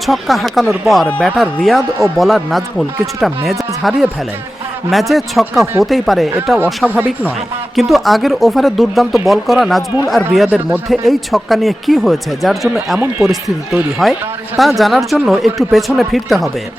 ছক্কা হাঁকানোর পর ব্যাটার রিয়াদ ও বলার নাজমুল কিছুটা মেজাজ হারিয়ে ফেলেন। ম্যাচে ছক্কা হতেই পারে, এটা অস্বাভাবিক নয়। কিন্তু আগের ওভারে দুর্দান্ত বল করা নাজমুল আর রিয়াদের মধ্যে এই ছক্কা নিয়ে কি হয়েছে, যার জন্য এমন পরিস্থিতি তৈরি হয়, তা জানার জন্য একটু পেছনে ফিরতে হবে।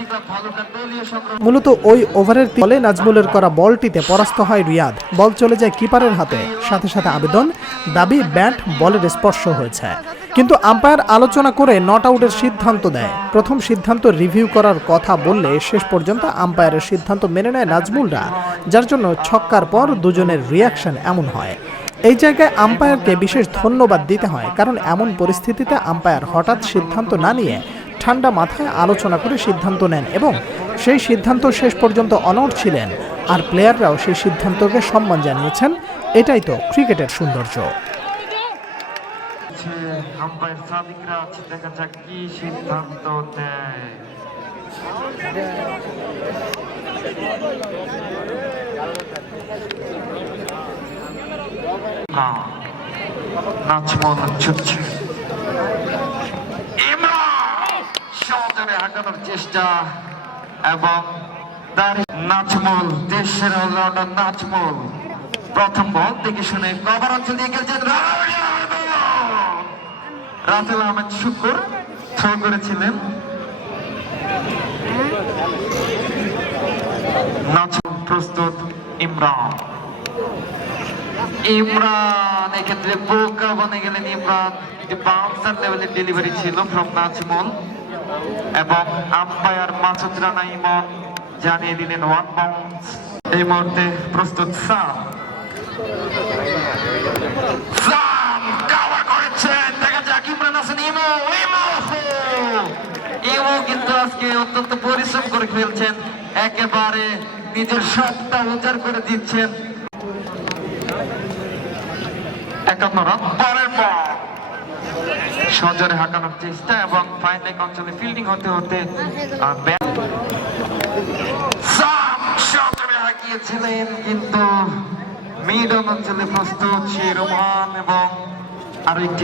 মূলত ওই ওভারের বলে নাজমুলের করা বলটিতে পরাস্ত হয় রিয়াদ। বল চলে যায় কিপারের হাতে। সাথে সাথে আবেদন, দাবি, ব্যাট, বলের স্পর্শ হয়েছে। কিন্তু আম্পায়ার আলোচনা করে নট আউটের সিদ্ধান্ত দেয়। প্রথম সিদ্ধান্ত রিভিউ করার কথা বললে শেষ পর্যন্ত আম্পায়ারের সিদ্ধান্ত মেনে নেয় নাজমুলরা, যার জন্য ছক্কার পর দুজনের রিয়াকশন এমন হয়। এই জায়গায় আম্পায়ারকে বিশেষ ধন্যবাদ দিতে হয়, কারণ এমন পরিস্থিতিতে আম্পায়ার হঠাৎ সিদ্ধান্ত না নিয়ে ঠান্ডা মাথায় আলোচনা করে সিদ্ধান্ত নেন এবং সেই সিদ্ধান্ত শেষ পর্যন্ত অনড় ছিলেন। আর প্লেয়াররাও সেই সিদ্ধান্তকে সম্মান জানিয়েছেন, এটাই তো ক্রিকেটের সৌন্দর্য। হচ্ছে আম্পায়ার সাদিকরা আছে, দেখা যাক কি সিদ্ধান্ত দেয়। চেষ্টা এবং দাঁড়ি নাচমল দেশের নাচমল প্রথম বল থেকে শুনে কভার অঞ্চল দিয়ে গেছেন রাফেল আহমেদ শুকুর থ্রো করেছিলেন নাচমল প্রস্তুত, ইমরান। ইমরান, এক্ষেত্রে বোকা বনে গেলেন ইমরান। বাউন্সার ডেলিভারি ছিল ফ্রম এবং আম্পায়ার মাসুদ রানা ইমন জানিয়ে দিলেন ওয়ান বাউন্স এই মুহূর্তে প্রস্তুত সাম কাভার করেছেন দেখা যাক ইমরান হাসান ইমো ইমো ইমো কিন্তু আজকে অত্যন্ত পরিশ্রম করে খেলছেন, একেবারে নিজের সবটা উজাড় করে দিচ্ছেন। হাঁকানোর চেষ্টা এবং ফাইন অঞ্চলে ফিল্ডিং হতে হতে হাঁকিয়েছিলেন, কিন্তু মিডল অঞ্চলে প্রস্তুত রোমান এবং আরও একটি